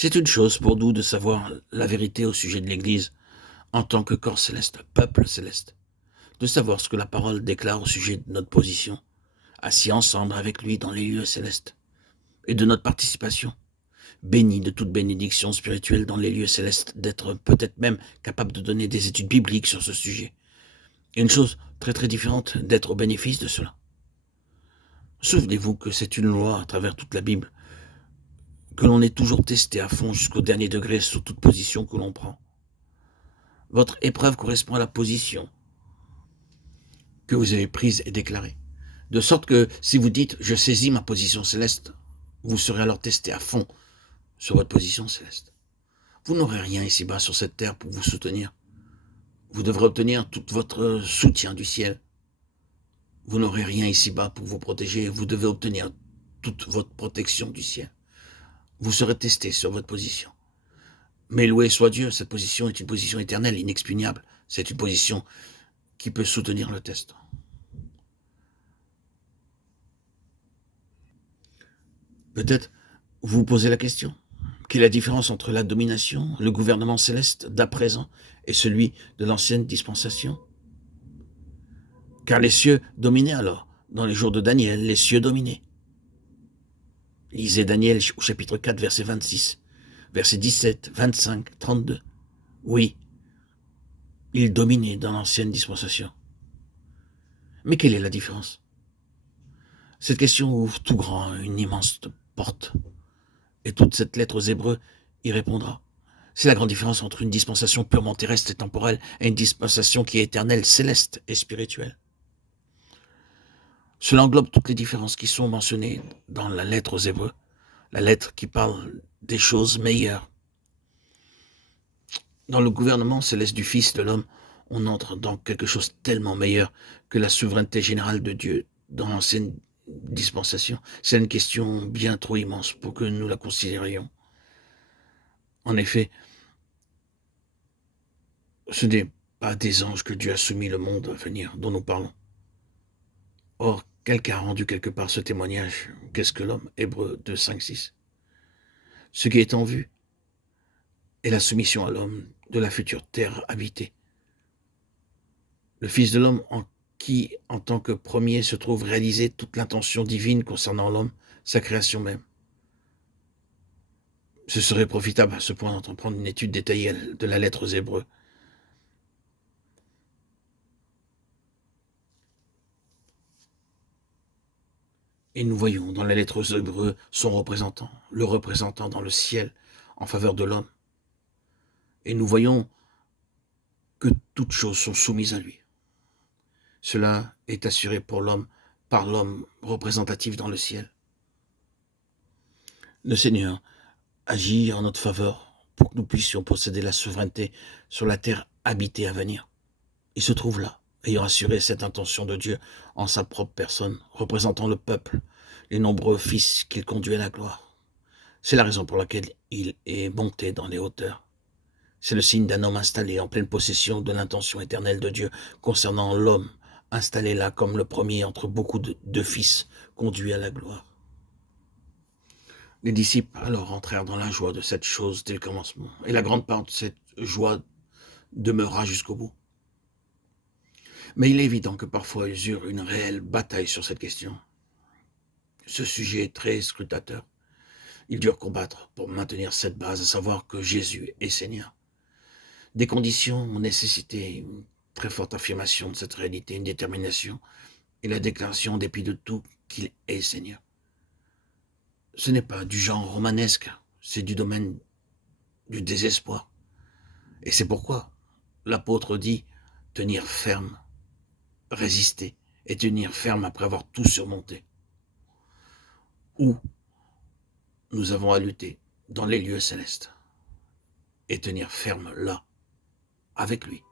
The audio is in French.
C'est une chose pour nous de savoir la vérité au sujet de l'Église en tant que corps céleste, peuple céleste, de savoir ce que la parole déclare au sujet de notre position, assis ensemble avec lui dans les lieux célestes, et de notre participation, béni de toute bénédiction spirituelle dans les lieux célestes, d'être peut-être même capable de donner des études bibliques sur ce sujet. Et une chose très très différente, d'être au bénéfice de cela. Souvenez-vous que c'est une loi à travers toute la Bible, que l'on est toujours testé à fond jusqu'au dernier degré sur toute position que l'on prend. Votre épreuve correspond à la position que vous avez prise et déclarée. De sorte que si vous dites « je saisis ma position céleste », vous serez alors testé à fond sur votre position céleste. Vous n'aurez rien ici-bas sur cette terre pour vous soutenir. Vous devrez obtenir tout votre soutien du ciel. Vous n'aurez rien ici-bas pour vous protéger. Vous devez obtenir toute votre protection du ciel. Vous serez testé sur votre position. Mais loué soit Dieu, cette position est une position éternelle, inexpugnable. C'est une position qui peut soutenir le test. Peut-être vous vous posez la question. Quelle est la différence entre la domination, le gouvernement céleste d'à présent et celui de l'ancienne dispensation? Car les cieux dominaient alors. Dans les jours de Daniel, les cieux dominaient. Lisez Daniel au chapitre 4, verset 26, verset 17, 25, 32. Oui, ils dominaient dans l'ancienne dispensation. Mais quelle est la différence? Cette question ouvre tout grand une immense porte. Et toute cette lettre aux Hébreux y répondra. C'est la grande différence entre une dispensation purement terrestre et temporelle et une dispensation qui est éternelle, céleste et spirituelle. Cela englobe toutes les différences qui sont mentionnées dans la lettre aux Hébreux, la lettre qui parle des choses meilleures. Dans le gouvernement céleste du Fils de l'homme, on entre dans quelque chose tellement meilleur que la souveraineté générale de Dieu dans l'ancienne dispensation. C'est une question bien trop immense pour que nous la considérions. En effet, ce n'est pas des anges que Dieu a soumis le monde à venir dont nous parlons. Or, quelqu'un a rendu quelque part ce témoignage. Qu'est-ce que l'homme? Hébreux 2, 5, 6. Ce qui est en vue est la soumission à l'homme de la future terre habitée. Le Fils de l'homme en qui, en tant que premier, se trouve réalisée toute l'intention divine concernant l'homme, sa création même. Ce serait profitable à ce point d'entreprendre une étude détaillée de la lettre aux Hébreux. Et nous voyons dans la lettre aux Hébreux son représentant, le représentant dans le ciel en faveur de l'homme. Et nous voyons que toutes choses sont soumises à lui. Cela est assuré pour l'homme par l'homme représentatif dans le ciel. Le Seigneur agit en notre faveur pour que nous puissions posséder la souveraineté sur la terre habitée à venir. Il se trouve là, ayant assuré cette intention de Dieu en sa propre personne, représentant le peuple, les nombreux fils qu'il conduit à la gloire. C'est la raison pour laquelle il est monté dans les hauteurs. C'est le signe d'un homme installé en pleine possession de l'intention éternelle de Dieu concernant l'homme, installé là comme le premier entre beaucoup de fils conduits à la gloire. Les disciples alors entrèrent dans la joie de cette chose dès le commencement, et la grande part de cette joie demeura jusqu'au bout. Mais il est évident que parfois ils eurent une réelle bataille sur cette question. Ce sujet est très scrutateur. Ils durent combattre pour maintenir cette base, à savoir que Jésus est Seigneur. Des conditions ont nécessité une très forte affirmation de cette réalité, une détermination et la déclaration en dépit de tout qu'il est Seigneur. Ce n'est pas du genre romanesque, c'est du domaine du désespoir. Et c'est pourquoi l'apôtre dit tenir ferme, résister et tenir ferme après avoir tout surmonté. Ou nous avons à lutter dans les lieux célestes et tenir ferme là, avec lui.